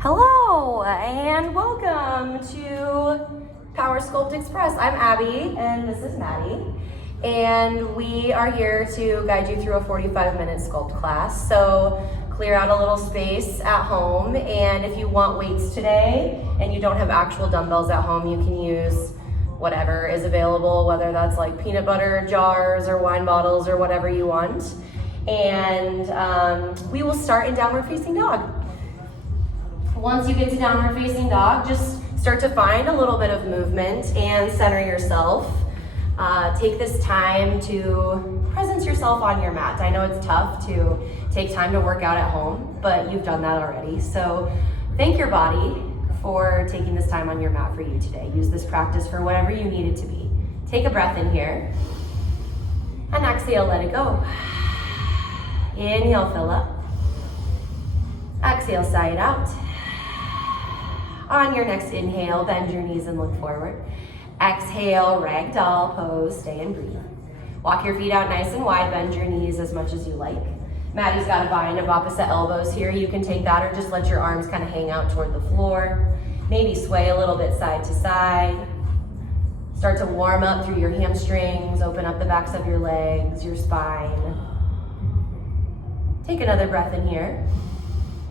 Hello and welcome to Power Sculpt Express. I'm Abby and this is Maddie, and we are here to guide you through a 45-minute sculpt class. So clear out a little space at home, and if you want weights today and you don't have actual dumbbells at home, you can use whatever is available, whether that's like peanut butter jars or wine bottles or whatever you want. And we will start in downward facing dog. Once you get to downward facing dog, just start to find a little bit of movement and center yourself. Take this time to presence yourself on your mat. I know it's tough to take time to work out at home, but you've done that already. So thank your body for taking this time on your mat for you today. Use this practice for whatever you need it to be. Take a breath in here and exhale, let it go. Inhale, fill up. Exhale, sigh it out. On your next inhale, bend your knees and look forward. Exhale, ragdoll pose, stay and breathe. Walk your feet out nice and wide, bend your knees as much as you like. Maddie's got a bind of opposite elbows here. You can take that or just let your arms kind of hang out toward the floor. Maybe sway a little bit side to side. Start to warm up through your hamstrings, open up the backs of your legs, your spine. Take another breath in here.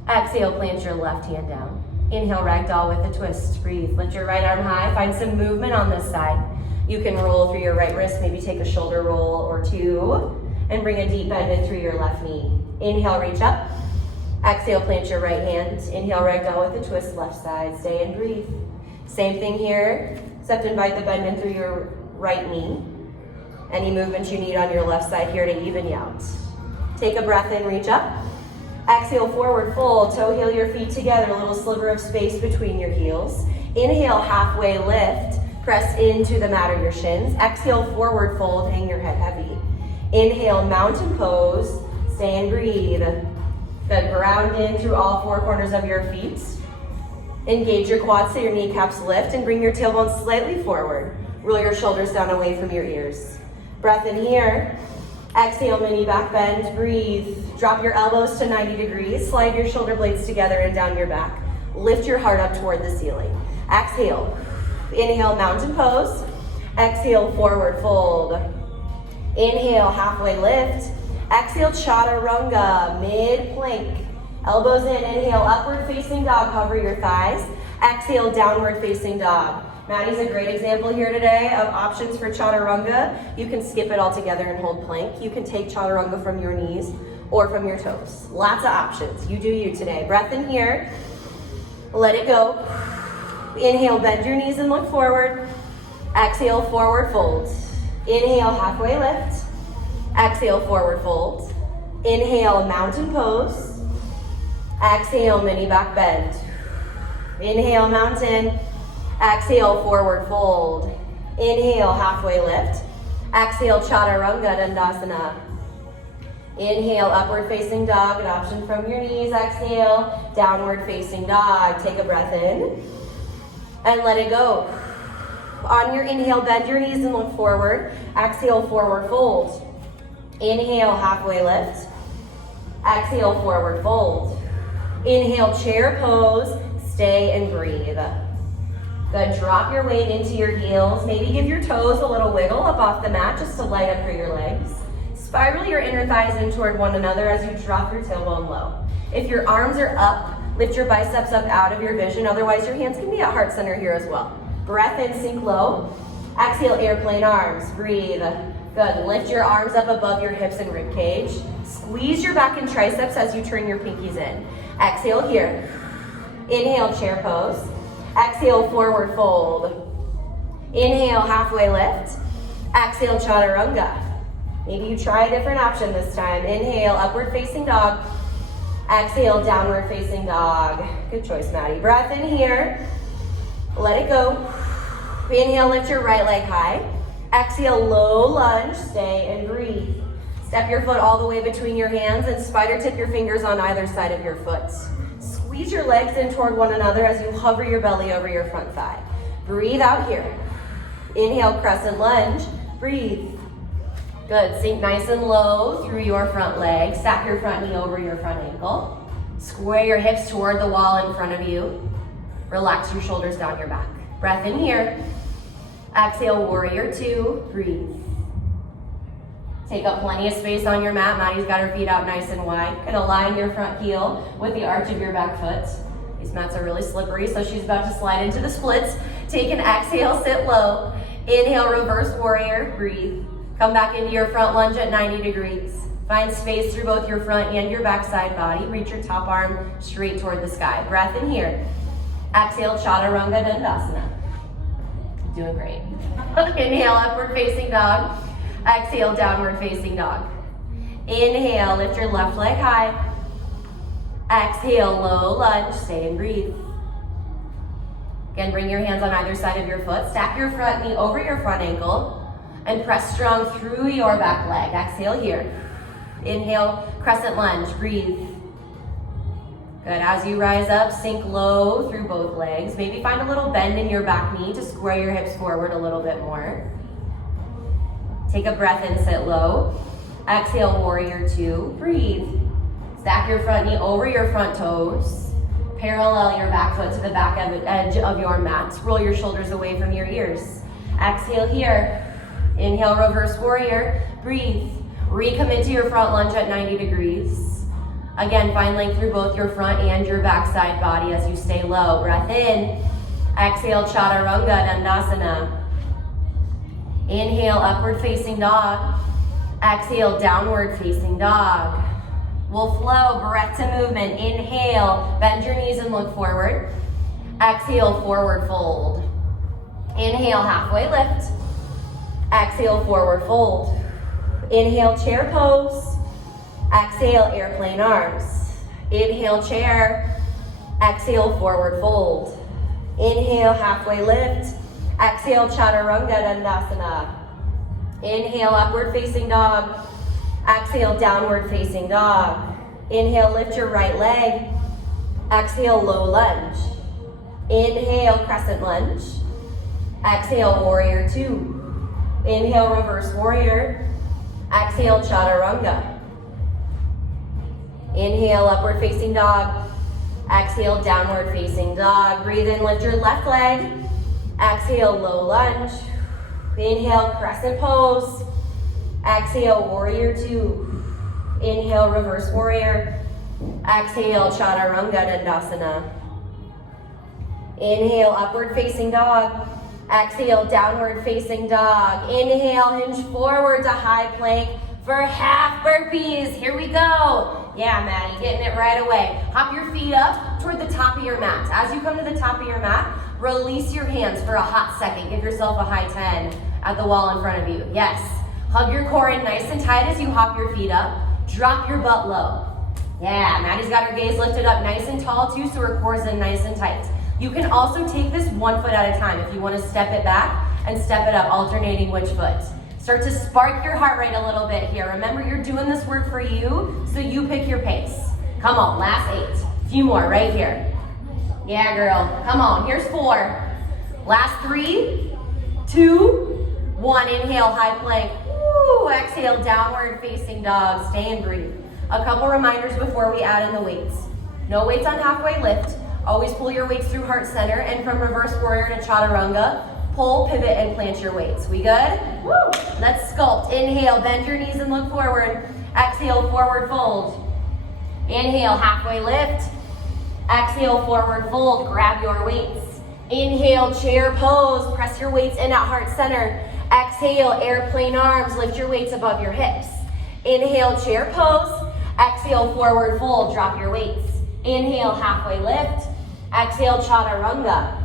Exhale, plant your left hand down. Inhale, ragdoll with a twist. Breathe. Lift your right arm high. Find some movement on this side. You can roll through your right wrist, maybe take a shoulder roll or two, and bring a deep bend in through your left knee. Inhale, reach up. Exhale, plant your right hand. Inhale, ragdoll with a twist, left side. Stay and breathe. Same thing here, except invite the bend in through your right knee. Any movement you need on your left side here to even you out. Take a breath in, reach up. Exhale, forward fold, toe heel your feet together, a little sliver of space between your heels. Inhale, halfway lift, press into the mat or your shins. Exhale, forward fold, hang your head heavy. Inhale, mountain pose, stay and breathe. Good, ground in through all four corners of your feet. Engage your quads so your kneecaps lift and bring your tailbone slightly forward. Roll your shoulders down away from your ears. Breath in here. Exhale, mini back bend, breathe. Drop your elbows to 90 degrees, slide your shoulder blades together and down your back. Lift your heart up toward the ceiling. Exhale, inhale, mountain pose. Exhale, forward fold. Inhale, halfway lift. Exhale, chaturanga, mid plank. Elbows in, inhale, upward facing dog, hover your thighs. Exhale, downward facing dog. Maddie's a great example here today of options for chaturanga. You can skip it all together and hold plank. You can take chaturanga from your knees or from your toes. Lots of options. You do you today. Breath in here. Let it go. Inhale, bend your knees and look forward. Exhale, forward fold. Inhale, halfway lift. Exhale, forward fold. Inhale, mountain pose. Exhale, mini back bend. Inhale, mountain. Exhale, forward fold. Inhale, halfway lift. Exhale, chaturanga dandasana. Inhale, upward facing dog, an option from your knees. Exhale, downward facing dog. Take a breath in and let it go. On your inhale, bend your knees and look forward. Exhale, forward fold. Inhale, halfway lift. Exhale, forward fold. Inhale, chair pose. Stay and breathe. Good, drop your weight into your heels. Maybe give your toes a little wiggle up off the mat just to light up through your legs. Spiral your inner thighs in toward one another as you drop your tailbone low. If your arms are up, lift your biceps up out of your vision. Otherwise, your hands can be at heart center here as well. Breath in, sink low. Exhale, airplane arms. Breathe. Good, lift your arms up above your hips and rib cage. Squeeze your back and triceps as you turn your pinkies in. Exhale here. Inhale, chair pose. Exhale, forward fold. Inhale, halfway lift. Exhale, chaturanga. Maybe you try a different option this time. Inhale, upward facing dog. Exhale, downward facing dog. Good choice, Maddie. Breath in here. Let it go. Inhale, lift your right leg high. Exhale, low lunge. Stay and breathe. Step your foot all the way between your hands and spider tip your fingers on either side of your foot. Squeeze your legs in toward one another as you hover your belly over your front thigh. Breathe out here. Inhale, crescent lunge. Breathe. Good, sink nice and low through your front leg. Stack your front knee over your front ankle. Square your hips toward the wall in front of you. Relax your shoulders down your back. Breath in here. Exhale, warrior two, breathe. Take up plenty of space on your mat. Maddie's got her feet out nice and wide. Gonna line your front heel with the arch of your back foot. These mats are really slippery, so she's about to slide into the splits. Take an exhale, sit low. Inhale, reverse warrior, breathe. Come back into your front lunge at 90 degrees. Find space through both your front and your backside body. Reach your top arm straight toward the sky. Breath in here. Exhale, chaturanga dandasana. Doing great. Inhale, upward facing dog. Exhale, downward facing dog. Inhale, lift your left leg high. Exhale, low lunge, stay and breathe. Again, bring your hands on either side of your foot. Stack your front knee over your front ankle and press strong through your back leg. Exhale here. Inhale, crescent lunge, breathe. Good, as you rise up, sink low through both legs. Maybe find a little bend in your back knee to square your hips forward a little bit more. Take a breath and sit low. Exhale, warrior two, breathe. Stack your front knee over your front toes. Parallel your back foot to the back edge of your mat. Roll your shoulders away from your ears. Exhale here. Inhale, reverse warrior, breathe. Recommit to your front lunge at 90 degrees. Again, find length through both your front and your backside body as you stay low. Breath in. Exhale, chaturanga dandasana. Inhale, upward facing dog. Exhale, downward facing dog. We'll flow, breath to movement. Inhale, bend your knees and look forward. Exhale, forward fold. Inhale, halfway lift. Exhale, forward fold. Inhale, chair pose. Exhale, airplane arms. Inhale, chair. Exhale, forward fold. Inhale, halfway lift. Exhale, chaturanga dandasana. Inhale, upward facing dog. Exhale, downward facing dog. Inhale, lift your right leg. Exhale, low lunge. Inhale, crescent lunge. Exhale, warrior two. Inhale, reverse warrior. Exhale, chaturanga. Inhale, upward facing dog. Exhale, downward facing dog. Breathe in, lift your left leg. Exhale, low lunge. Inhale, crescent pose. Exhale, warrior two. Inhale, reverse warrior. Exhale, chaturanga dandasana. Inhale, upward facing dog. Exhale, downward facing dog. Inhale, hinge forward to high plank for half burpees. Here we go. Yeah, Maddie, getting it right away. Hop your feet up toward the top of your mat. As you come to the top of your mat, release your hands for a hot second. Give yourself a high 10 at the wall in front of you. Yes. Hug your core in nice and tight as you hop your feet up. Drop your butt low. Yeah, Maddie's got her gaze lifted up nice and tall too, so her core's in nice and tight. You can also take this 1 foot at a time if you want to step it back and step it up, alternating which foot. Start to spark your heart rate a little bit here. Remember, you're doing this work for you, so you pick your pace. Come on, last 8. Few more right here. Yeah, girl. Come on, here's 4. Last 3, 2, 1. Inhale, high plank. Woo. Exhale, downward facing dog. Stay and breathe. A couple reminders before we add in the weights. No weights on halfway lift. Always pull your weights through heart center, and from reverse warrior to chaturanga, pull, pivot, and plant your weights. We good? Woo! Let's sculpt. Inhale, bend your knees and look forward. Exhale, forward fold. Inhale, halfway lift. Exhale, forward fold. Grab your weights. Inhale, chair pose. Press your weights in at heart center. Exhale, airplane arms. Lift your weights above your hips. Inhale, chair pose. Exhale, forward fold. Drop your weights. Inhale, halfway lift. Exhale, chaturanga.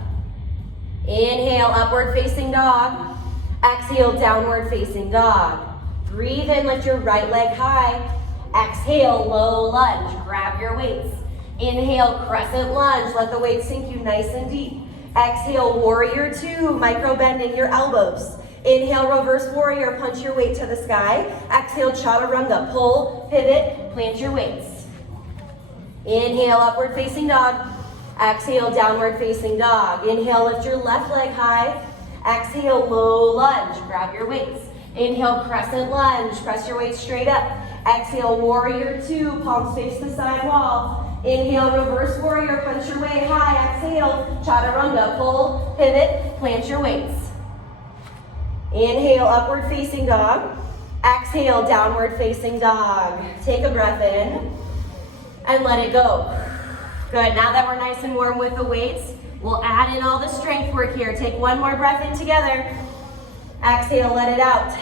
Inhale, upward facing dog. Exhale, downward facing dog. Breathe in, lift your right leg high. Exhale, low lunge. Grab your weights. Inhale, crescent lunge. Let the weight sink you nice and deep. Exhale, warrior two. Micro bending your elbows. Inhale, reverse warrior. Punch your weight to the sky. Exhale, chaturanga. Pull, pivot, plant your weights. Inhale, upward facing dog. Exhale, downward facing dog. Inhale, lift your left leg high. Exhale, low lunge. Grab your weights. Inhale, crescent lunge. Press your weight straight up. Exhale, warrior two. Palms face the side wall. Inhale, reverse warrior, punch your way high. Exhale, chaturanga, pull, pivot, plant your weights. Inhale, upward facing dog. Exhale, downward facing dog. Take a breath in and let it go. Good, now that we're nice and warm with the weights, we'll add in all the strength work here. Take one more breath in together. Exhale, let it out.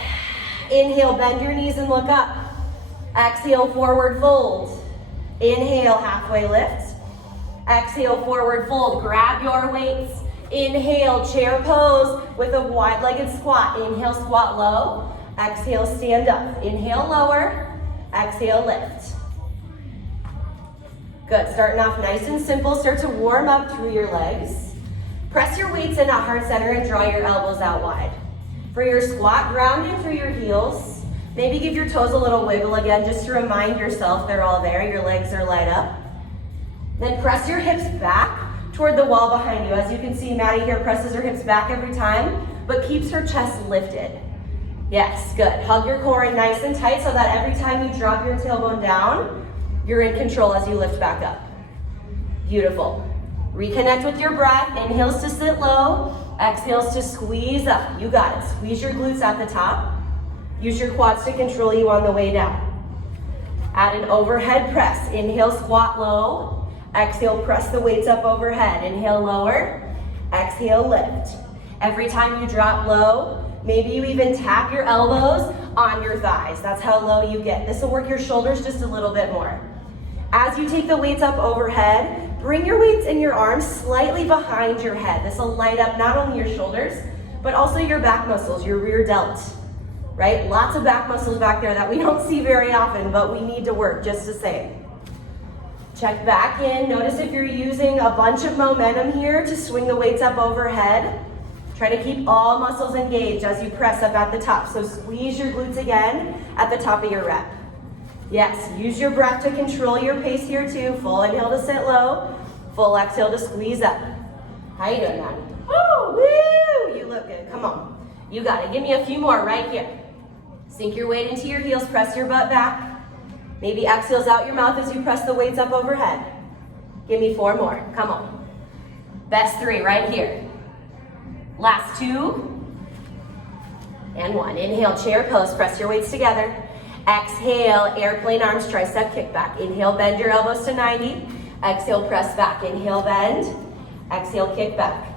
Inhale, bend your knees and look up. Exhale, forward fold. Inhale, halfway lift. Exhale, forward fold. Grab your weights. Inhale, chair pose with a wide-legged squat. Inhale, squat low. Exhale, stand up. Inhale, lower. Exhale, lift. Good, starting off nice and simple. Start to warm up through your legs. Press your weights in at heart center and draw your elbows out wide. For your squat, ground in through your heels. Maybe give your toes a little wiggle again just to remind yourself they're all there. Your legs are light up. Then press your hips back toward the wall behind you. As you can see, Maddie here presses her hips back every time, but keeps her chest lifted. Yes, good. Hug your core in nice and tight so that every time you drop your tailbone down, you're in control as you lift back up. Beautiful. Reconnect with your breath. Inhales to sit low. Exhales to squeeze up. You got it. Squeeze your glutes at the top. Use your quads to control you on the way down. Add an overhead press. Inhale, squat low. Exhale, press the weights up overhead. Inhale, lower. Exhale, lift. Every time you drop low, maybe you even tap your elbows on your thighs. That's how low you get. This will work your shoulders just a little bit more. As you take the weights up overhead, bring your weights and your arms slightly behind your head. This will light up not only your shoulders, but also your back muscles, your rear delt, right? Lots of back muscles back there that we don't see very often, but we need to work just the same. Check back in. Notice if you're using a bunch of momentum here to swing the weights up overhead. Try to keep all muscles engaged as you press up at the top. So squeeze your glutes again at the top of your rep. Yes, use your breath to control your pace here too. Full inhale to sit low. Full exhale to squeeze up. How you doing, Maddie? Woo, woo, you look good. Come on. You got it. Give me a few more right here. Sink your weight into your heels. Press your butt back. Maybe exhales out your mouth as you press the weights up overhead. Give me 4 more. Come on. Best 3 right here. Last 2. And 1. Inhale, chair pose. Press your weights together. Exhale, airplane arms, tricep kickback. Inhale, bend your elbows to 90. Exhale, press back. Inhale, bend. Exhale, kick back.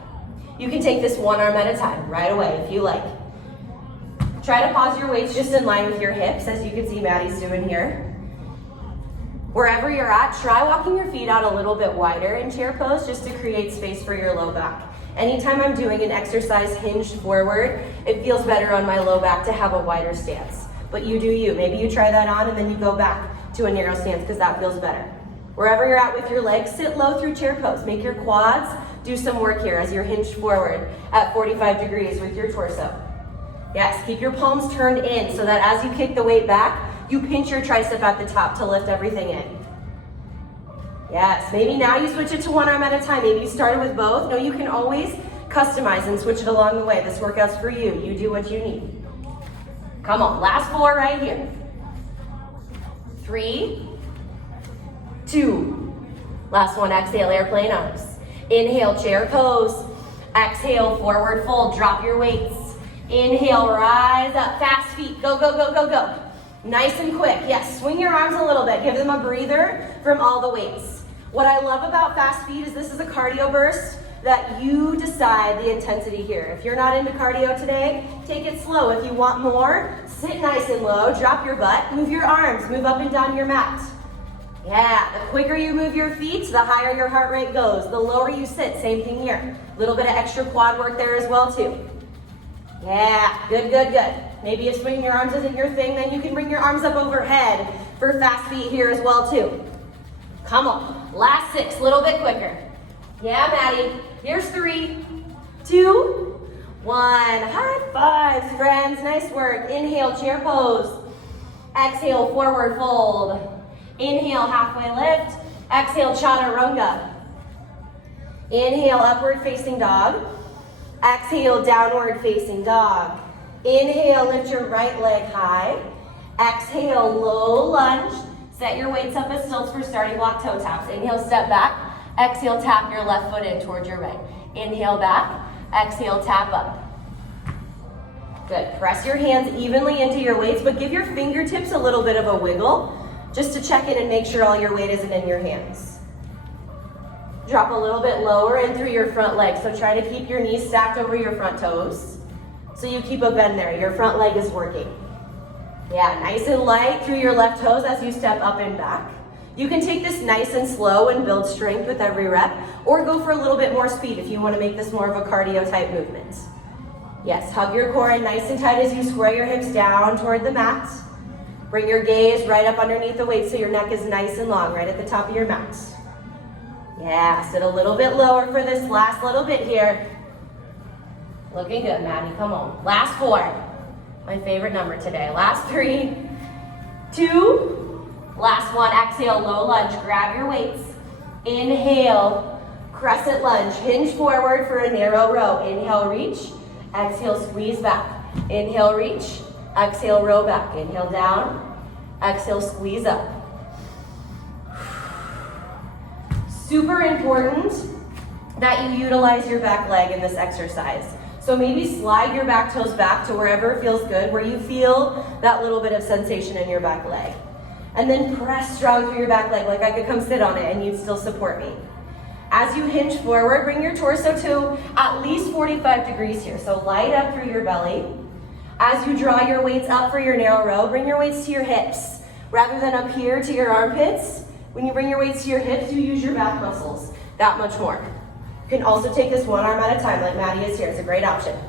You can take this one arm at a time, right away if you like. Try to pause your weights just in line with your hips, as you can see Maddie's doing here. Wherever you're at, try walking your feet out a little bit wider in chair pose just to create space for your low back. Anytime I'm doing an exercise hinged forward, it feels better on my low back to have a wider stance. But you do you. Maybe you try that on and then you go back to a narrow stance because that feels better. Wherever you're at with your legs, sit low through chair pose. Make your quads do some work here as you're hinged forward at 45 degrees with your torso. Yes, keep your palms turned in so that as you kick the weight back, you pinch your tricep at the top to lift everything in. Yes, maybe now you switch it to one arm at a time. Maybe you started with both. No, you can always customize and switch it along the way. This workout's for you. You do what you need. Come on, last 4 right here. 3, 2. Last one, exhale, airplane arms. Inhale, chair pose. Exhale, forward fold, drop your weights. Inhale, rise up, fast feet, go, go, go, go, go. Nice and quick, yes, swing your arms a little bit. Give them a breather from all the weights. What I love about fast feet is this is a cardio burst that you decide the intensity here. If you're not into cardio today, take it slow. If you want more, sit nice and low, drop your butt, move your arms, move up and down your mat. Yeah, the quicker you move your feet, the higher your heart rate goes. The lower you sit, same thing here. A little bit of extra quad work there as well too. Yeah, good, good, good. Maybe if swinging your arms isn't your thing, then you can bring your arms up overhead for fast feet here as well too. Come on, last 6, a little bit quicker. Yeah, Maddie, here's 3, 2, 1. High fives, friends, nice work. Inhale, chair pose. Exhale, forward fold. Inhale, halfway lift. Exhale, chaturanga. Inhale, upward facing dog. Exhale, downward facing dog. Inhale, lift your right leg high. Exhale, low lunge. Set your weights up as stilts for starting block toe taps. Inhale, step back. Exhale, tap your left foot in towards your right. Inhale back, exhale, tap up. Good, press your hands evenly into your weights, but give your fingertips a little bit of a wiggle just to check in and make sure all your weight isn't in your hands. Drop a little bit lower in through your front leg, so try to keep your knees stacked over your front toes. So you keep a bend there, your front leg is working. Yeah, nice and light through your left toes as you step up and back. You can take this nice and slow and build strength with every rep, or go for a little bit more speed if you want to make this more of a cardio type movement. Yes, hug your core in nice and tight as you square your hips down toward the mat. Bring your gaze right up underneath the weight so your neck is nice and long, right at the top of your mat. Yeah, sit a little bit lower for this last little bit here. Looking good, Maddie, come on. Last 4. My favorite number today. Last 3, 2, last 1. Exhale, low lunge. Grab your weights. Inhale, crescent lunge. Hinge forward for a narrow row. Inhale, reach. Exhale, squeeze back. Inhale, reach. Exhale, row back. Inhale, down. Exhale, squeeze up. Super important that you utilize your back leg in this exercise. So maybe slide your back toes back to wherever it feels good, where you feel that little bit of sensation in your back leg. And then press strong through your back leg, like I could come sit on it and you'd still support me. As you hinge forward, bring your torso to at least 45 degrees here. So light up through your belly. As you draw your weights up for your narrow row, bring your weights to your hips. Rather than up here to your armpits, when you bring your weights to your hips, you use your back muscles that much more. You can also take this one arm at a time like Maddie is here. It's a great option.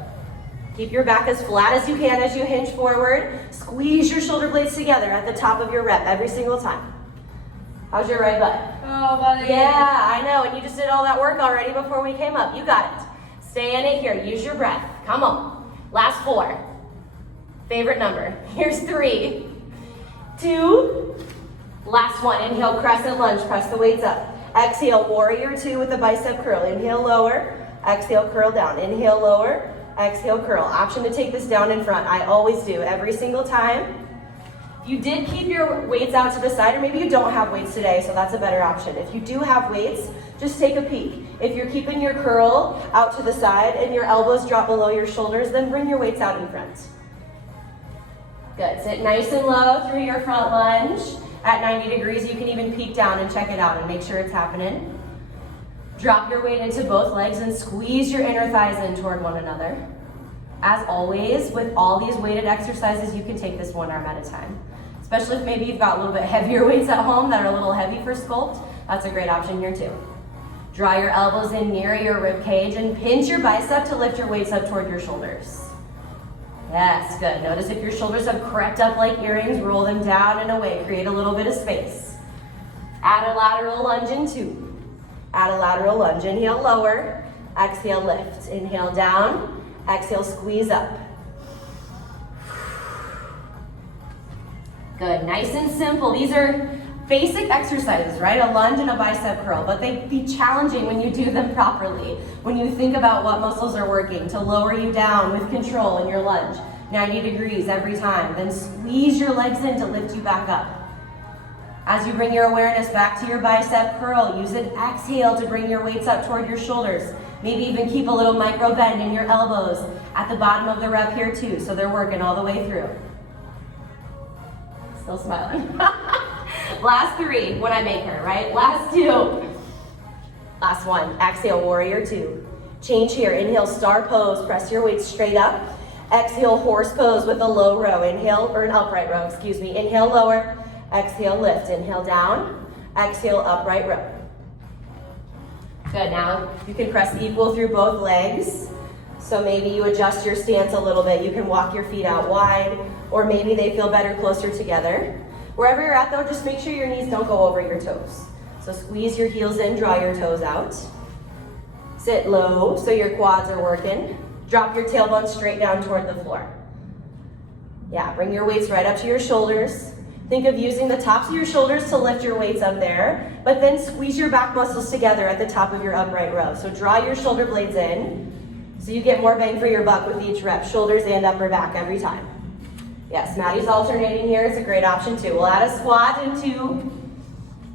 Keep your back as flat as you can as you hinge forward. Squeeze your shoulder blades together at the top of your rep every single time. How's your right butt? Oh, buddy. Yeah, I know. And you just did all that work already before we came up. You got it. Stay in it here. Use your breath. Come on. Last 4. Favorite number. Here's 3, 2, last 1. Inhale, crescent lunge. Press the weights up. Exhale, warrior 2 with the bicep curl. Inhale, lower. Exhale, curl down. Inhale, lower. Exhale, curl. Option to take this down in front. I always do every single time. If you did keep your weights out to the side, or maybe you don't have weights today, so that's a better option. If you do have weights, just take a peek. If you're keeping your curl out to the side and your elbows drop below your shoulders, then bring your weights out in front. Good. Sit nice and low through your front lunge. At 90 degrees, you can even peek down and check it out and make sure it's happening. Drop your weight into both legs and squeeze your inner thighs in toward one another. As always, with all these weighted exercises, you can take this one arm at a time. Especially if maybe you've got a little bit heavier weights at home that are a little heavy for Sculpt, that's a great option here too. Draw your elbows in near your rib cage and pinch your bicep to lift your weights up toward your shoulders. Yes, good. Notice if your shoulders have crept up like earrings, roll them down and away. Create a little bit of space. Add a lateral lunge in 2. Add a lateral lunge. Inhale, lower. Exhale, lift. Inhale, down. Exhale, squeeze up. Good. Nice and simple. These are basic exercises, right? A lunge and a bicep curl, but they'd be challenging when you do them properly. When you think about what muscles are working to lower you down with control in your lunge, 90 degrees every time. Then squeeze your legs in to lift you back up. As you bring your awareness back to your bicep curl, use an exhale to bring your weights up toward your shoulders. Maybe even keep a little micro bend in your elbows at the bottom of the rep here too, so they're working all the way through. Still smiling. Last 3, when I make her, right? Last 2. Last 1, exhale, warrior 2. Change here, inhale, star pose, press your weight straight up. Exhale, horse pose with a low row, inhale, or an upright row, excuse me. Inhale, lower, exhale, lift. Inhale, down, exhale, upright row. Good, now you can press equal through both legs. So maybe you adjust your stance a little bit. You can walk your feet out wide, or maybe they feel better closer together. Wherever you're at though, just make sure your knees don't go over your toes. So squeeze your heels in, draw your toes out. Sit low so your quads are working. Drop your tailbone straight down toward the floor. Yeah, bring your weights right up to your shoulders. Think of using the tops of your shoulders to lift your weights up there, but then squeeze your back muscles together at the top of your upright row. So draw your shoulder blades in so you get more bang for your buck with each rep, shoulders and upper back every time. Yes, Maddie's alternating here. It's a great option too. We'll add a squat in 2.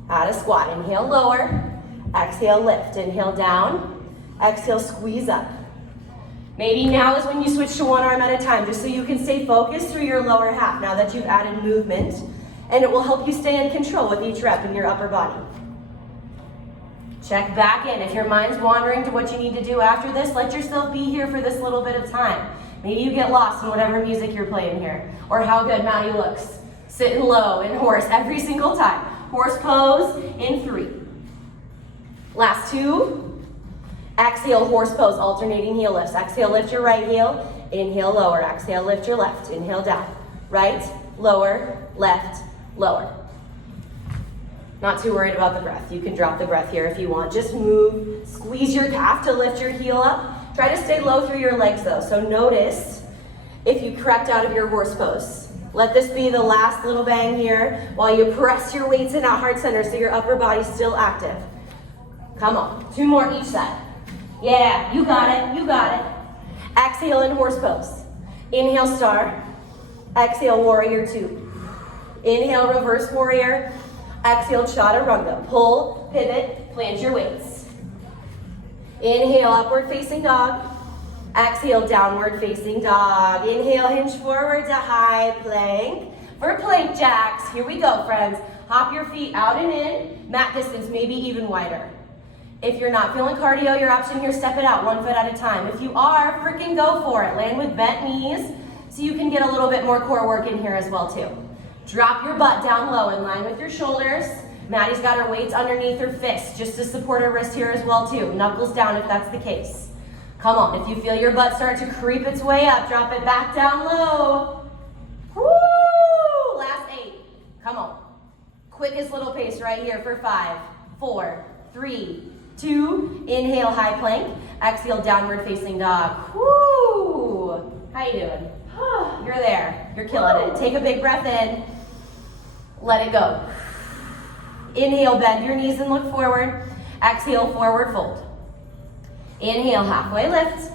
Add a squat. Inhale, lower. Exhale, lift. Inhale, down. Exhale, squeeze up. Maybe now is when you switch to one arm at a time, just so you can stay focused through your lower half now that you've added movement, and it will help you stay in control with each rep in your upper body. Check back in. If your mind's wandering to what you need to do after this, let yourself be here for this little bit of time. Maybe you get lost in whatever music you're playing here, or how good Maddie looks. Sitting low in horse every single time. Horse pose in 3. Last 2. Exhale, horse pose, alternating heel lifts. Exhale, lift your right heel. Inhale, lower. Exhale, lift your left. Inhale, down. Right, lower, left, lower. Not too worried about the breath. You can drop the breath here if you want. Just move, squeeze your calf to lift your heel up. Try to stay low through your legs though. So notice if you crept out of your horse pose. Let this be the last little bang here while you press your weights in at heart center so your upper body's still active. Come on, 2 more each side. Yeah, you got it, you got it. Exhale in horse pose. Inhale, star. Exhale, warrior 2. Inhale, reverse warrior. Exhale, chaturanga. Pull, pivot, plant your weights. Inhale, upward facing dog. Exhale, downward facing dog. Inhale, hinge forward to high plank. For plank jacks, here we go, friends. Hop your feet out and in. Mat distance, maybe even wider. If you're not feeling cardio, your option here, step it out 1 foot at a time. If you are, freaking go for it. Land with bent knees so you can get a little bit more core work in here as well too. Drop your butt down low in line with your shoulders. Maddie's got her weights underneath her fists just to support her wrist here as well too. Knuckles down if that's the case. Come on, if you feel your butt start to creep its way up, drop it back down low. Woo! Last 8. Come on. Quickest little pace right here for 5, 4, 3, 2, inhale, high plank. Exhale, downward facing dog. Woo! How you doing? You're there. You're killing it. Take a big breath in. Let it go. Inhale, bend your knees and look forward. Exhale, forward fold. Inhale, halfway lift.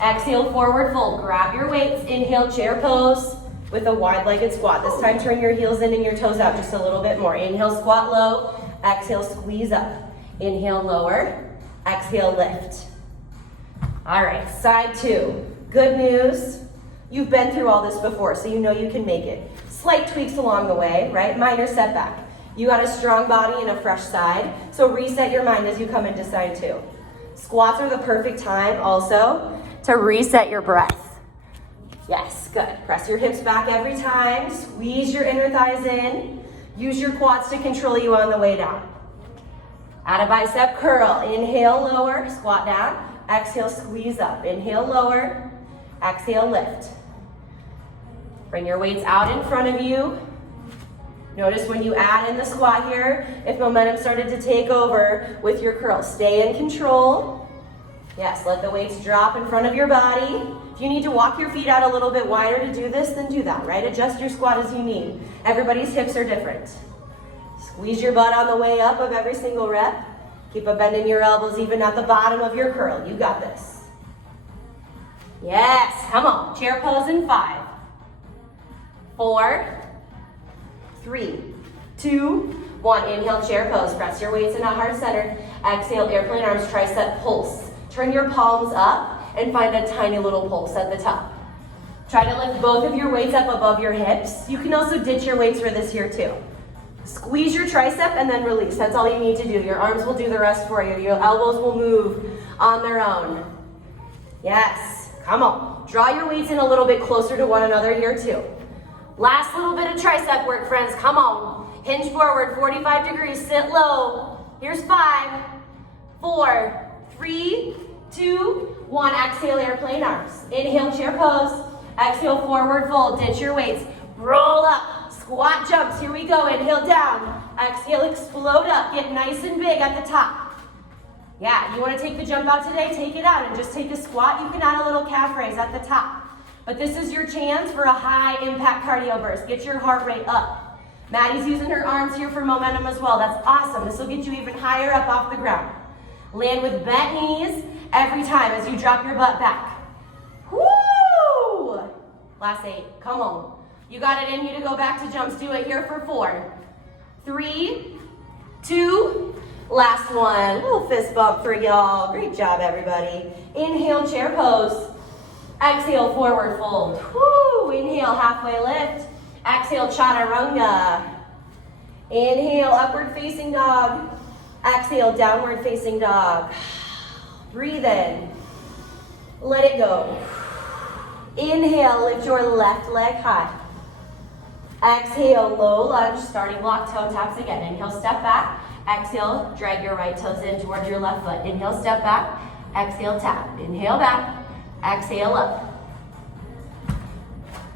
Exhale, forward fold. Grab your weights. Inhale, chair pose with a wide-legged squat. This time, turn your heels in and your toes out just a little bit more. Inhale, squat low. Exhale, squeeze up. Inhale, lower. Exhale, lift. All right, side 2. Good news. You've been through all this before, so you know you can make it. Slight tweaks along the way, right? Minor setback. You got a strong body and a fresh side, so reset your mind as you come into side 2. Squats are the perfect time also to reset your breath. Yes, good. Press your hips back every time. Squeeze your inner thighs in. Use your quads to control you on the way down. Add a bicep curl. Inhale, lower, squat down. Exhale, squeeze up. Inhale, lower. Exhale, lift. Bring your weights out in front of you. Notice when you add in the squat here, if momentum started to take over with your curl. Stay in control. Yes, let the weights drop in front of your body. If you need to walk your feet out a little bit wider to do this, then do that, right? Adjust your squat as you need. Everybody's hips are different. Squeeze your butt on the way up of every single rep. Keep a bend in your elbows even at the bottom of your curl. You got this. Yes, come on. Chair pose in 5, 4, 3, 2, 1. Inhale, chair pose. Press your weights in at heart center. Exhale, airplane arms, tricep pulse. Turn your palms up and find a tiny little pulse at the top. Try to lift both of your weights up above your hips. You can also ditch your weights for this here too. Squeeze your tricep and then release. That's all you need to do. Your arms will do the rest for you. Your elbows will move on their own. Yes, come on. Draw your weights in a little bit closer to one another here too. Last little bit of tricep work, friends. Come on. Hinge forward, 45 degrees, sit low. Here's 5, 4, 3, 2, 1. Exhale, airplane arms. Inhale, chair pose. Exhale, forward fold. Ditch your weights. Roll up. Squat jumps. Here we go. Inhale, down. Exhale, explode up. Get nice and big at the top. Yeah, you want to take the jump out today? Take it out and just take a squat. You can add a little calf raise at the top. But this is your chance for a high impact cardio burst. Get your heart rate up. Maddie's using her arms here for momentum as well. That's awesome. This will get you even higher up off the ground. Land with bent knees every time as you drop your butt back. Woo! Last 8. Come on. You got it in you to go back to jumps. Do it here for 4, 3, 2. Last one. Little fist bump for y'all. Great job, everybody. Inhale, chair pose. Exhale, forward fold. Woo! Inhale, halfway lift. Exhale, chaturanga. Inhale, upward facing dog. Exhale, downward facing dog. Breathe in. Let it go. Inhale, lift your left leg high. Exhale, low lunge, starting block toe taps again. Inhale, step back. Exhale, drag your right toes in towards your left foot. Inhale, step back. Exhale, tap. Inhale, back. Exhale, up.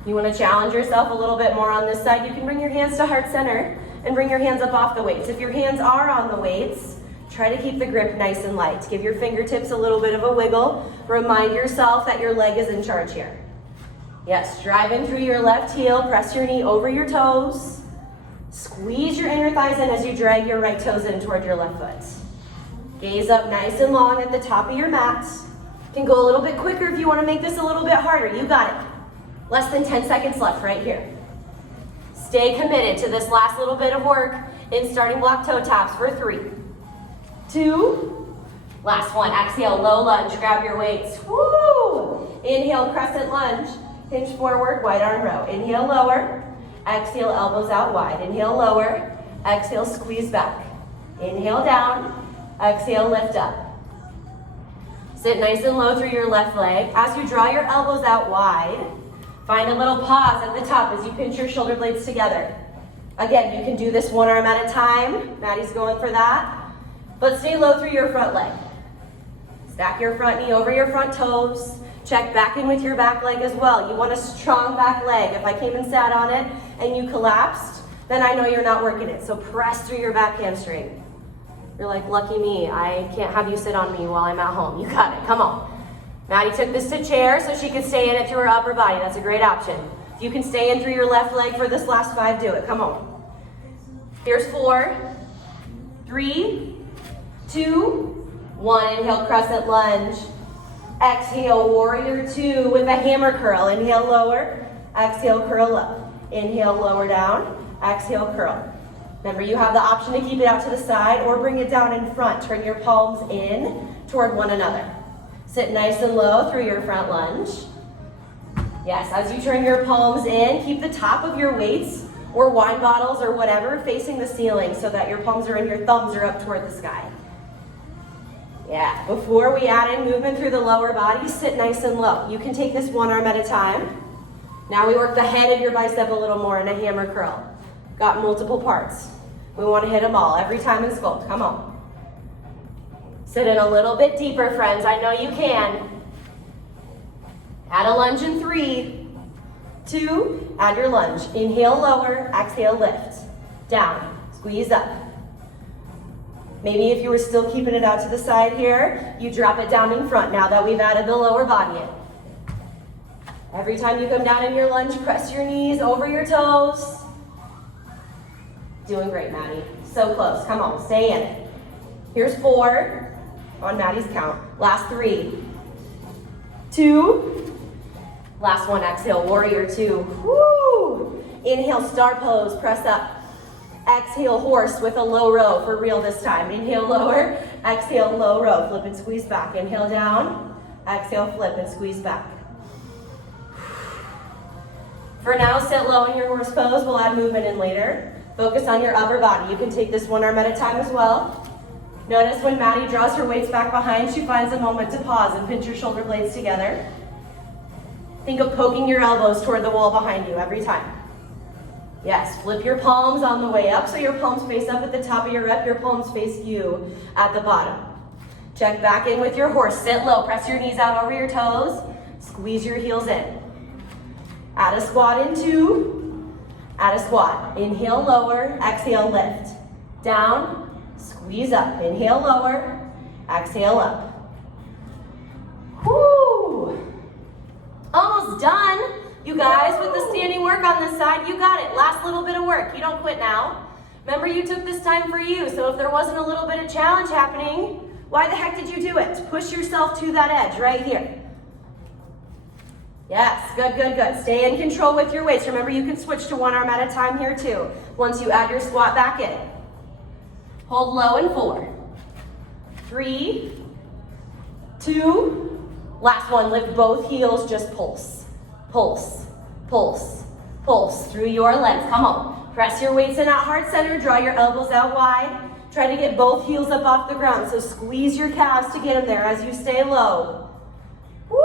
You want to challenge yourself a little bit more on this side. You can bring your hands to heart center and bring your hands up off the weights. If your hands are on the weights, try to keep the grip nice and light. Give your fingertips a little bit of a wiggle. Remind yourself that your leg is in charge here. Yes, drive in through your left heel. Press your knee over your toes. Squeeze your inner thighs in as you drag your right toes in toward your left foot. Gaze up nice and long at the top of your mat. You can go a little bit quicker if you want to make this a little bit harder. You got it. Less than 10 seconds left right here. Stay committed to this last little bit of work in starting block toe taps for 3, 2, last one. Exhale, low lunge, grab your weights. Woo! Inhale, crescent lunge. Hinge forward, wide arm row. Inhale, lower. Exhale, elbows out wide. Inhale, lower. Exhale, squeeze back. Inhale, down. Exhale, lift up. Sit nice and low through your left leg. As you draw your elbows out wide, find a little pause at the top as you pinch your shoulder blades together. Again, you can do this one arm at a time. Maddie's going for that. But stay low through your front leg. Stack your front knee over your front toes. Check back in with your back leg as well. You want a strong back leg. If I came and sat on it and you collapsed, then I know you're not working it. So press through your back hamstring. You're like, lucky me, I can't have you sit on me while I'm at home. You got it, come on. Maddie took this to chair so she could stay in it through her upper body. That's a great option. If you can stay in through your left leg for this last 5, do it, come on. Here's 4, 3, 2, 1. Inhale, crescent lunge. Exhale, warrior 2 with a hammer curl. Inhale, lower. Exhale, curl up. Inhale, lower down. Exhale, curl. Remember, you have the option to keep it out to the side or bring it down in front. Turn your palms in toward one another. Sit nice and low through your front lunge. Yes, as you turn your palms in, keep the top of your weights or wine bottles or whatever facing the ceiling so that your palms are in, your thumbs are up toward the sky. Yeah, before we add in movement through the lower body, sit nice and low. You can take this one arm at a time. Now we work the head of your bicep a little more in a hammer curl. Got multiple parts. We want to hit them all every time in Sculpt. Come on. Sit in a little bit deeper, friends. I know you can. Add a lunge in 3, 2, add your lunge. Inhale, lower, exhale, lift. Down, squeeze up. Maybe if you were still keeping it out to the side here, you drop it down in front now that we've added the lower body in. Every time you come down in your lunge, press your knees over your toes. Doing great, Maddie. So close. Come on, stay in it. Here's 4 on Maddie's count. Last 3, 2, last one. Exhale, warrior 2. Woo! Inhale, star pose, press up. Exhale, horse with a low row for real this time. Inhale, lower. Exhale, low row. Flip and squeeze back. Inhale, down. Exhale, flip and squeeze back. For now, sit low in your horse pose. We'll add movement in later. Focus on your upper body. You can take this one arm at a time as well. Notice when Maddie draws her weights back behind, she finds a moment to pause and pinch your shoulder blades together. Think of poking your elbows toward the wall behind you every time. Yes, flip your palms on the way up so your palms face up at the top of your rep, your palms face you at the bottom. Check back in with your horse. Sit low, press your knees out over your toes, squeeze your heels in. Add a squat in 2. Add a squat. Inhale, lower. Exhale, lift. Down. Squeeze up. Inhale, lower. Exhale, up. Whoo! Almost done, you guys, with the standing work on this side. You got it. Last little bit of work. You don't quit now. Remember, you took this time for you, so if there wasn't a little bit of challenge happening, why the heck did you do it? Push yourself to that edge right here. Yes, good, good, good. Stay in control with your weights. Remember, you can switch to one arm at a time here too, once you add your squat back in. Hold low in 4, 3, 2, last one, lift both heels, just pulse, pulse, pulse, pulse through your legs. Come on, press your weights in at heart center, draw your elbows out wide. Try to get both heels up off the ground, so squeeze your calves to get them there as you stay low. Woo!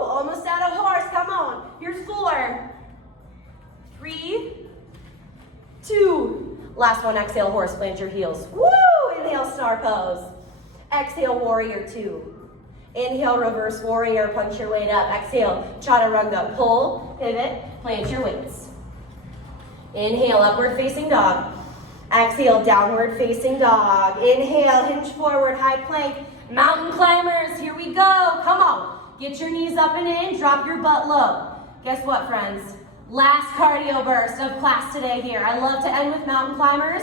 Almost out of horse, come on. Here's 4, 3, 2. Last one, exhale, horse, plant your heels. Woo! Inhale, star pose. Exhale, warrior 2. Inhale, reverse warrior, punch your weight up. Exhale, chaturanga, pull, pivot, plant your weights. Inhale, upward facing dog. Exhale, downward facing dog. Inhale, hinge forward, high plank. Mountain climbers, here we go. Come on. Get your knees up and in, drop your butt low. Guess what, friends? Last cardio burst of class today here. I love to end with mountain climbers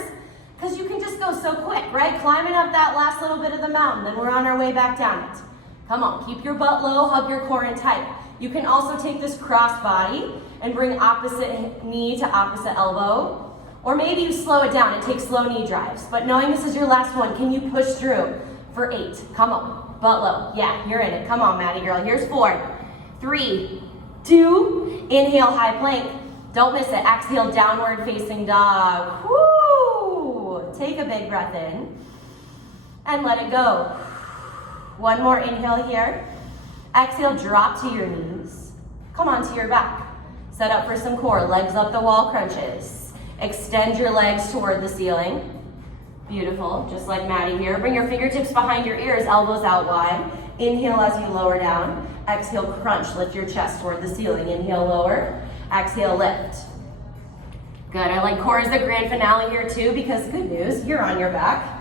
because you can just go so quick, right? Climbing up that last little bit of the mountain, then we're on our way back down it. Come on, keep your butt low, hug your core in tight. You can also take this cross body and bring opposite knee to opposite elbow. Or maybe you slow it down and take slow knee drives. But knowing this is your last one, can you push through for 8? Come on, butt low. Yeah, you're in it. Come on, Maddie girl. Here's 4, 3, 2. Inhale, high plank. Don't miss it. Exhale, downward facing dog. Woo! Take a big breath in and let it go. One more inhale here. Exhale, drop to your knees. Come on to your back. Set up for some core. Legs up the wall crunches. Extend your legs toward the ceiling. Beautiful, just like Maddie here. Bring your fingertips behind your ears, elbows out wide. Inhale as you lower down. Exhale, crunch, lift your chest toward the ceiling. Inhale, lower. Exhale, lift. Good, I like core as the grand finale here too because good news, you're on your back.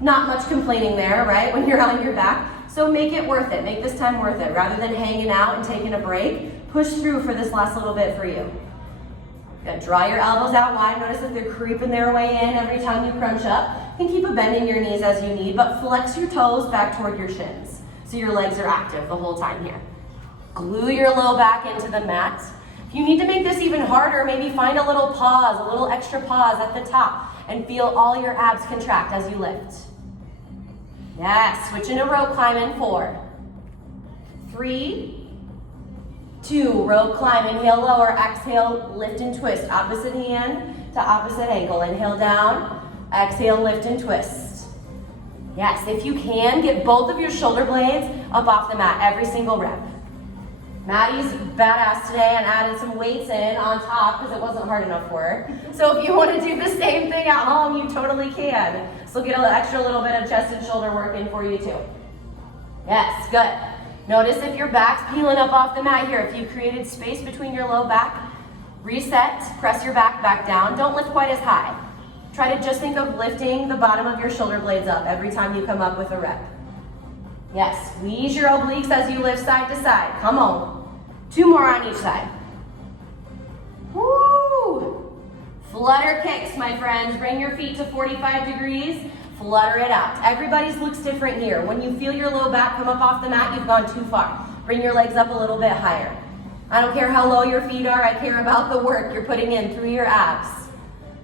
Not much complaining there, right, when you're on your back. So make it worth it, make this time worth it. Rather than hanging out and taking a break, push through for this last little bit for you. Good. Draw your elbows out wide. Notice that they're creeping their way in every time you crunch up. You can keep a bend in your knees as you need, but flex your toes back toward your shins so your legs are active the whole time here. Glue your low back into the mat. If you need to make this even harder, maybe find a little pause, a little extra pause at the top and feel all your abs contract as you lift. Yes, switch into rope climb in 4, 3, 2, rope climb, inhale, lower, exhale, lift and twist, opposite hand to opposite ankle. Inhale down, exhale, lift and twist. Yes, if you can, get both of your shoulder blades up off the mat every single rep. Maddie's badass today and added some weights in on top because it wasn't hard enough for her. So if you want to do the same thing at home, you totally can. So get an extra little bit of chest and shoulder work in for you too. Yes, good. Notice if your back's peeling up off the mat here, if you created space between your low back, reset, press your back down. Don't lift quite as high. Try to just think of lifting the bottom of your shoulder blades up every time you come up with a rep. Yes, squeeze your obliques as you lift side to side. Come on. 2 more on each side. Woo! Flutter kicks, my friends. Bring your feet to 45 degrees. Flutter it out. Everybody's looks different here. When you feel your low back come up off the mat, you've gone too far. Bring your legs up a little bit higher. I don't care how low your feet are, I care about the work you're putting in through your abs.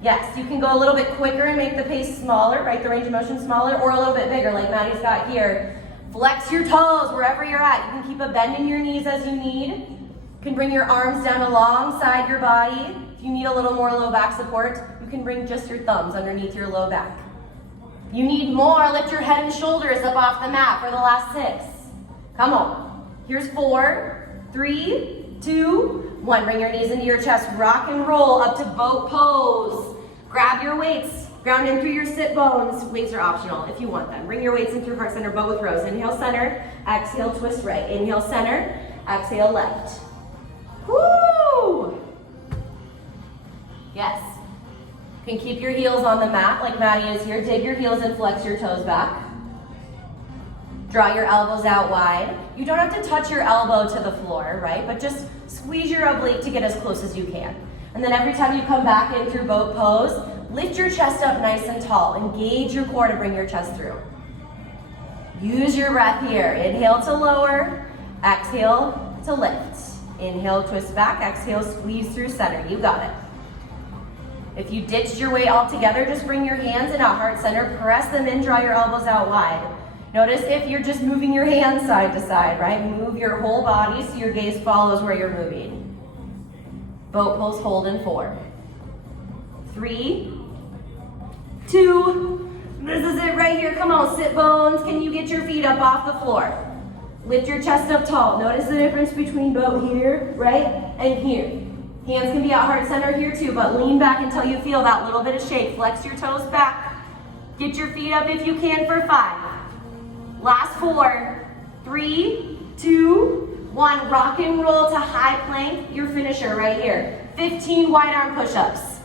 Yes, you can go a little bit quicker and make the pace smaller, right? The range of motion smaller, or a little bit bigger like Maddie's got here. Flex your toes wherever you're at. You can keep a bend in your knees as you need. You can bring your arms down alongside your body. If you need a little more low back support, you can bring just your thumbs underneath your low back. If you need more, lift your head and shoulders up off the mat for the last 6. Come on. Here's 4, 3, 2, 1. Bring your knees into your chest. Rock and roll up to boat pose. Grab your weights. Ground in through your sit bones. Weights are optional if you want them. Bring your weights in through heart center, bow with rows. Inhale, center. Exhale, twist right. Inhale, center. Exhale, left. Woo! Yes. You can keep your heels on the mat like Maddie is here. Dig your heels and flex your toes back. Draw your elbows out wide. You don't have to touch your elbow to the floor, right? But just squeeze your oblique to get as close as you can. And then every time you come back in through boat pose, lift your chest up nice and tall. Engage your core to bring your chest through. Use your breath here. Inhale to lower. Exhale to lift. Inhale, twist back. Exhale, squeeze through center. You got it. If you ditched your weight altogether, just bring your hands in at heart center, press them in, draw your elbows out wide. Notice if you're just moving your hands side to side, right? Move your whole body so your gaze follows where you're moving. Boat pose, hold in 4, 3, 2, this is it right here. Come on, sit bones. Can you get your feet up off the floor? Lift your chest up tall. Notice the difference between boat here, right, and here. Hands can be at heart center here too, but lean back until you feel that little bit of shake. Flex your toes back. Get your feet up if you can for 5. Last 4, 3, 2, 1. Rock and roll to high plank, your finisher right here. 15 wide arm push-ups.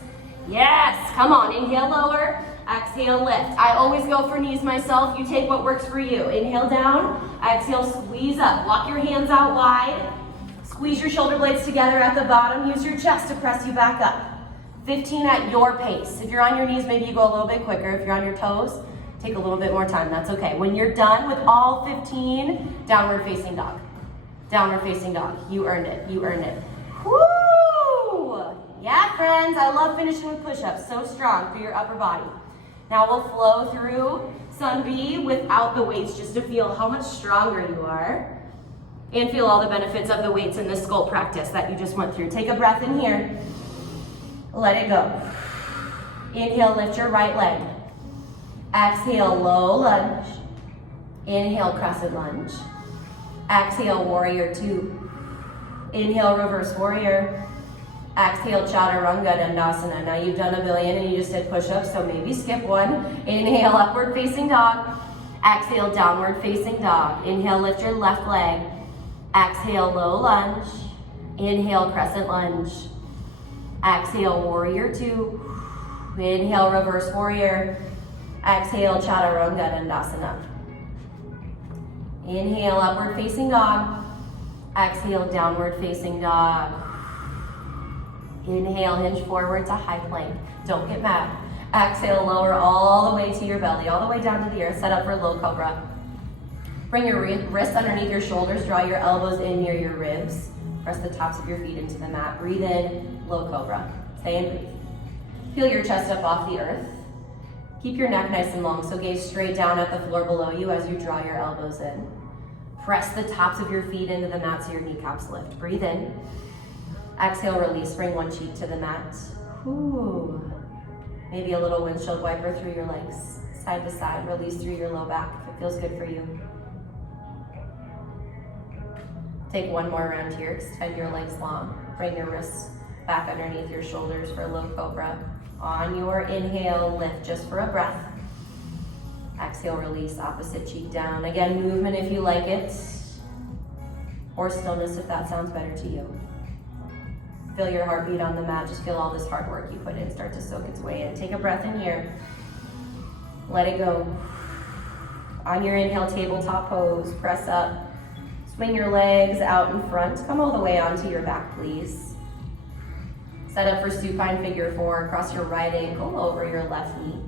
Yes, come on, inhale lower, exhale lift. I always go for knees myself. You take what works for you. Inhale down, exhale squeeze up. Walk your hands out wide. Squeeze your shoulder blades together at the bottom. Use your chest to press you back up. 15 at your pace. If you're on your knees, maybe you go a little bit quicker. If you're on your toes, take a little bit more time. That's okay. When you're done with all 15, downward facing dog. Downward facing dog. You earned it. You earned it. Woo! Yeah, friends. I love finishing with push-ups. So strong for your upper body. Now we'll flow through Sun B without the weights, just to feel how much stronger you are. And feel all the benefits of the weights in this Sculpt practice that you just went through. Take a breath in here. Let it go. Inhale, lift your right leg. Exhale, low lunge. Inhale, crescent lunge. Exhale, warrior 2. Inhale, reverse warrior. Exhale, chaturanga dandasana. Now you've done a billion and you just did push-ups, so maybe skip one. Inhale, upward facing dog. Exhale, downward facing dog. Inhale, lift your left leg. Exhale, low lunge. Inhale, crescent lunge. Exhale, warrior 2. Inhale, reverse warrior. Exhale, chaturanga dandasana. Inhale, upward facing dog. Exhale, downward facing dog. Inhale, hinge forward to high plank. Don't get mad. Exhale, lower all the way to your belly, all the way down to the earth. Set up for low cobra. Bring your wrists underneath your shoulders. Draw your elbows in near your ribs. Press the tops of your feet into the mat. Breathe in, low cobra. Stay and breathe. Feel your chest up off the earth. Keep your neck nice and long, so gaze straight down at the floor below you as you draw your elbows in. Press the tops of your feet into the mat so your kneecaps lift. Breathe in. Exhale, release. Bring one cheek to the mat. Ooh. Maybe a little windshield wiper through your legs, side to side. Release through your low back if it feels good for you. Take one more round here. Extend your legs long. Bring your wrists back underneath your shoulders for low cobra. On your inhale, lift just for a breath. Exhale, release, opposite cheek down. Again, movement if you like it, or stillness if that sounds better to you. Feel your heartbeat on the mat. Just feel all this hard work you put in start to soak its way in. Take a breath in here. Let it go. On your inhale, tabletop pose. Press up. Swing your legs out in front. Come all the way onto your back, please. Set up for supine figure 4. Cross your right ankle over your left knee.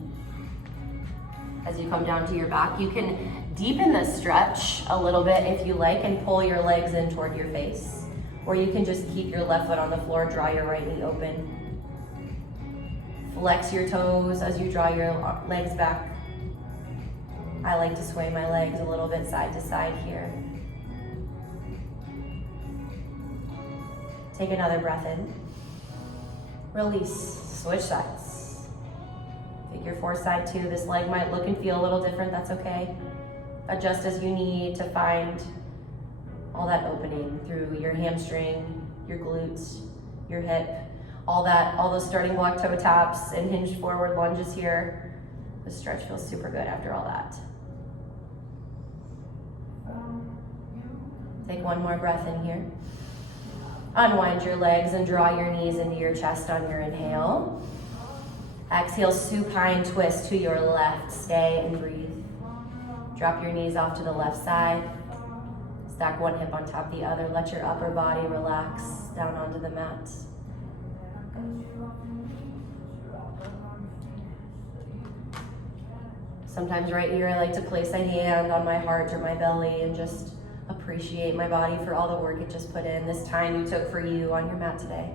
As you come down to your back, you can deepen the stretch a little bit if you like and pull your legs in toward your face. Or you can just keep your left foot on the floor, draw your right knee open. Flex your toes as you draw your legs back. I like to sway my legs a little bit side to side here. Take another breath in. Release, switch sides. Figure 4 side 2. This leg might look and feel a little different, that's okay. Adjust as you need to find all that opening through your hamstring, your glutes, your hip, all those starting block toe taps and hinged forward lunges here. The stretch feels super good after all that. Take one more breath in here. Unwind your legs and draw your knees into your chest on your inhale. Exhale, supine twist to your left. Stay and breathe. Drop your knees off to the left side. Stack one hip on top of the other. Let your upper body relax down onto the mat. Sometimes right here I like to place a hand on my heart or my belly and just appreciate my body for all the work it just put in, this time you took for you on your mat today.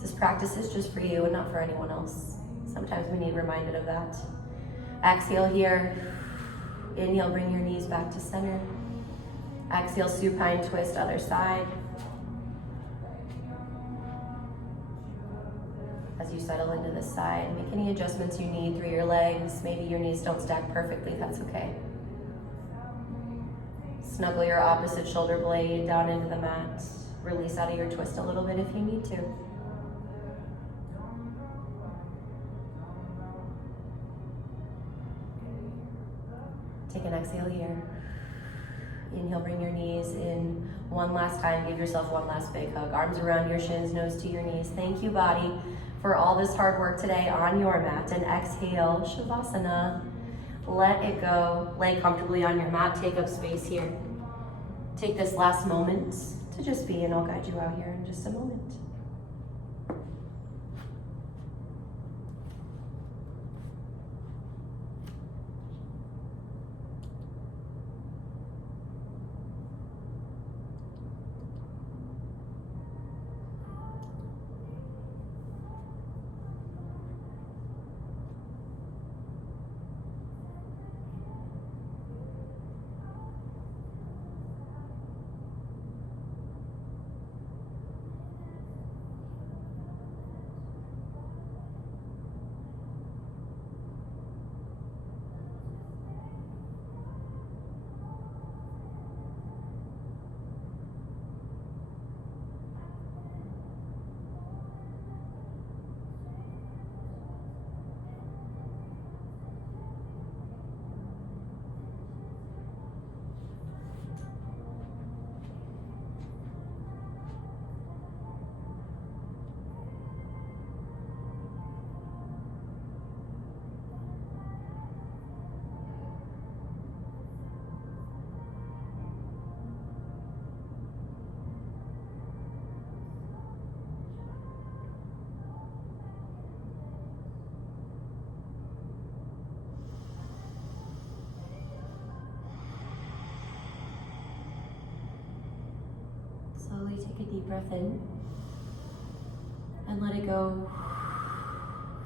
This practice is just for you and not for anyone else. Sometimes we need reminded of that. Exhale here. Inhale, bring your knees back to center. Exhale, supine twist, other side. As you settle into this side, make any adjustments you need through your legs. Maybe your knees don't stack perfectly, that's okay. Snuggle your opposite shoulder blade down into the mat. Release out of your twist a little bit if you need to. Take an exhale here. Inhale, bring your knees in one last time. Give yourself one last big hug. Arms around your shins, nose to your knees. Thank you, body, for all this hard work today on your mat. And exhale, Shavasana. Let it go. Lay comfortably on your mat. Take up space here. Take this last moment to just be, and I'll guide you out here in just a moment. Slowly take a deep breath in and let it go.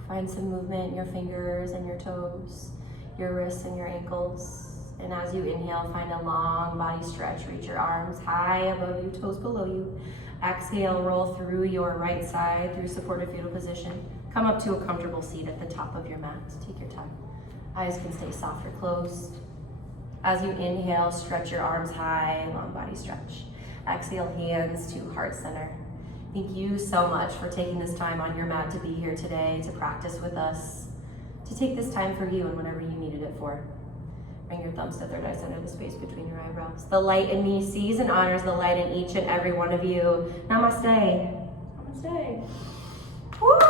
Find some movement in your fingers and your toes, your wrists and your ankles. And as you inhale, find a long body stretch. Reach your arms high above you, toes below you. Exhale, roll through your right side through supported fetal position. Come up to a comfortable seat at the top of your mat. Take your time. Eyes can stay soft or closed. As you inhale, stretch your arms high, long body stretch. Exhale, hands to heart center. Thank you so much for taking this time on your mat to be here today, to practice with us, to take this time for you and whatever you needed it for. Bring your thumbs to third eye center, the space between your eyebrows. The light in me sees and honors the light in each and every one of you. Namaste. Namaste. Woo!